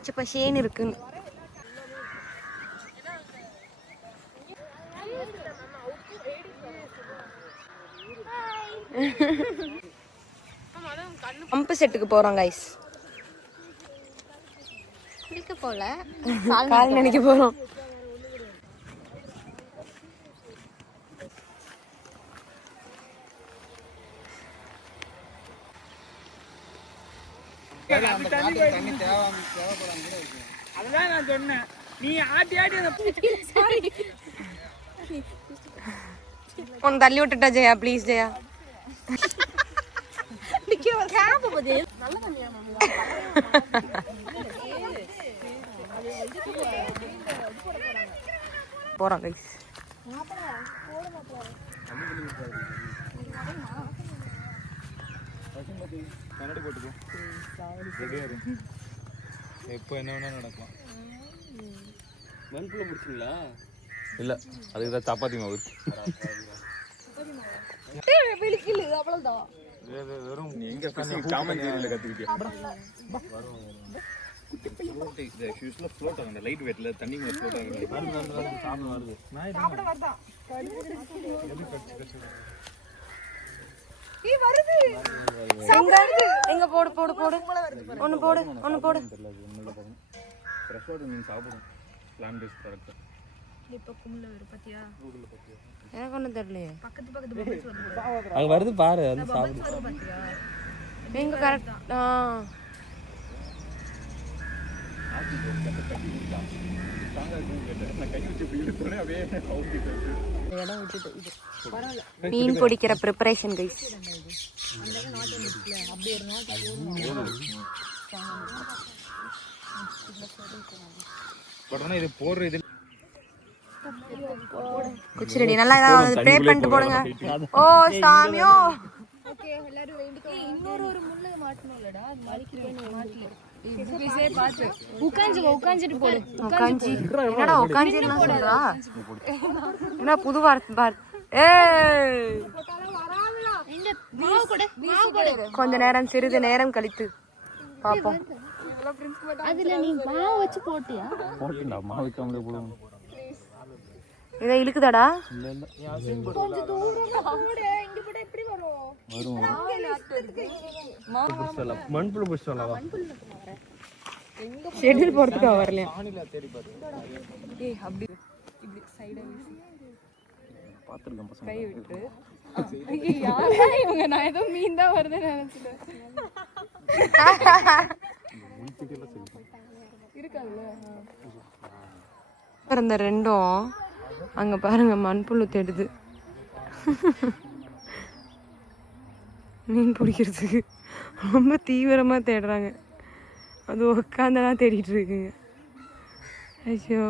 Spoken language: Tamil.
பச்சை பசேன்னு இருக்குன்னு. பம்பு செட்டுக்கு போறோம் கைஸ். குளிக்க போல, கால் நினைக்க போறோம். அதுதான் நான் சொன்னேன். நீ ஆட்டி ஆட்டி ஒன்னு தள்ளி விட்டுட்டா ஜெயா, ப்ளீஸ் ஜெயா. போறோம் கைஸ். கண்ணாடி போட்டுக்கோ. எப்போ என்ன வேணா நடக்கலாம். மண்புள்ள முடிச்சிங்களா? இல்ல, அதுக்கு தான் சப்பாத்தி மாவு. அவ்வளவுதான். வெறும் எங்க காமன் ஏரியால கத்துக்கிட்டியா? இந்த ஷூஸ்ல ஃப்ளோட் ஆகும், அந்த லைட் வெயிட்ல தண்ணி மேல ஃப்ளோட் ஆகும். வருது நான் சாப்பிட வரதா. எங்க போடு போடு போடு. ஒன்னு போடு, ஒன்னு போடு. ஃப்ரெஷ் வாட்டர் மீன் சாப்பிடும். Plant based product. இப்ப கும்ல வர பாத்தியா? எனக்கு ஒண்ணும் தெரியலையே. பக்கத்து பக்கத்து வருது. அது வருது பாரு, அது சாப்பிடு. பாத்தியா? எங்க கரெக்ட். மீன் பிடிக்கிற ப்ரிப்பரேஷன் கைஸ். இது போடுற இது குச்சிரடி நல்லா ஏதாவது ப்ரே பண்ணிட்டு போடுங்க. ஓ சாமியோ. ஓகே, எல்லாரும் வேண்டிக்கோ. இன்னொரு ஒரு முள்ளு மாட்டணும்லடா, அது மாட்டிக்கணும். மாட்டல. இதுவே பாத்து உட்கார்ந்துட்டு போடு. உட்கார்ந்து என்னடா உட்கார்ந்துலாம் சொல்றா? என்ன புது வார்த்தை? ஏய், இந்த மாவு கூட கொஞ்ச நேரம், சிறிது நேரம் கழித்து பாப்போம். அதுல நீ மாவு வச்சு போட்டியா? போட்டுடா, மாவு வைக்காமலே போடுவோம். இதை இழுக்குதாடா? இல்ல இல்ல, கொஞ்சம் தூரம் போடு. இங்க போட எப்படி வரும்? மண்புழு புடிச்சலாம். ஷெட்யூல் போறதுக்கு வரலையா? ஏய் அப்படி இப்படி சைடா பாத்துறேன் பசங்க. கை விட்டு. யாரா இவங்க? நான் ஏதோ மீன் தான் வருதுன்னு நினைச்சிட்டேன். இருக்காதுல்ல. இந்த ரெண்டும் அங்க பாருங்க மண்புழு தேடுது. மீன் பிடிக்கிறதுக்கு ரொம்ப தீவிரமா தேடுறாங்க. அது உட்காந்துதான் தேடிட்டு இருக்குங்க. ஐயோ.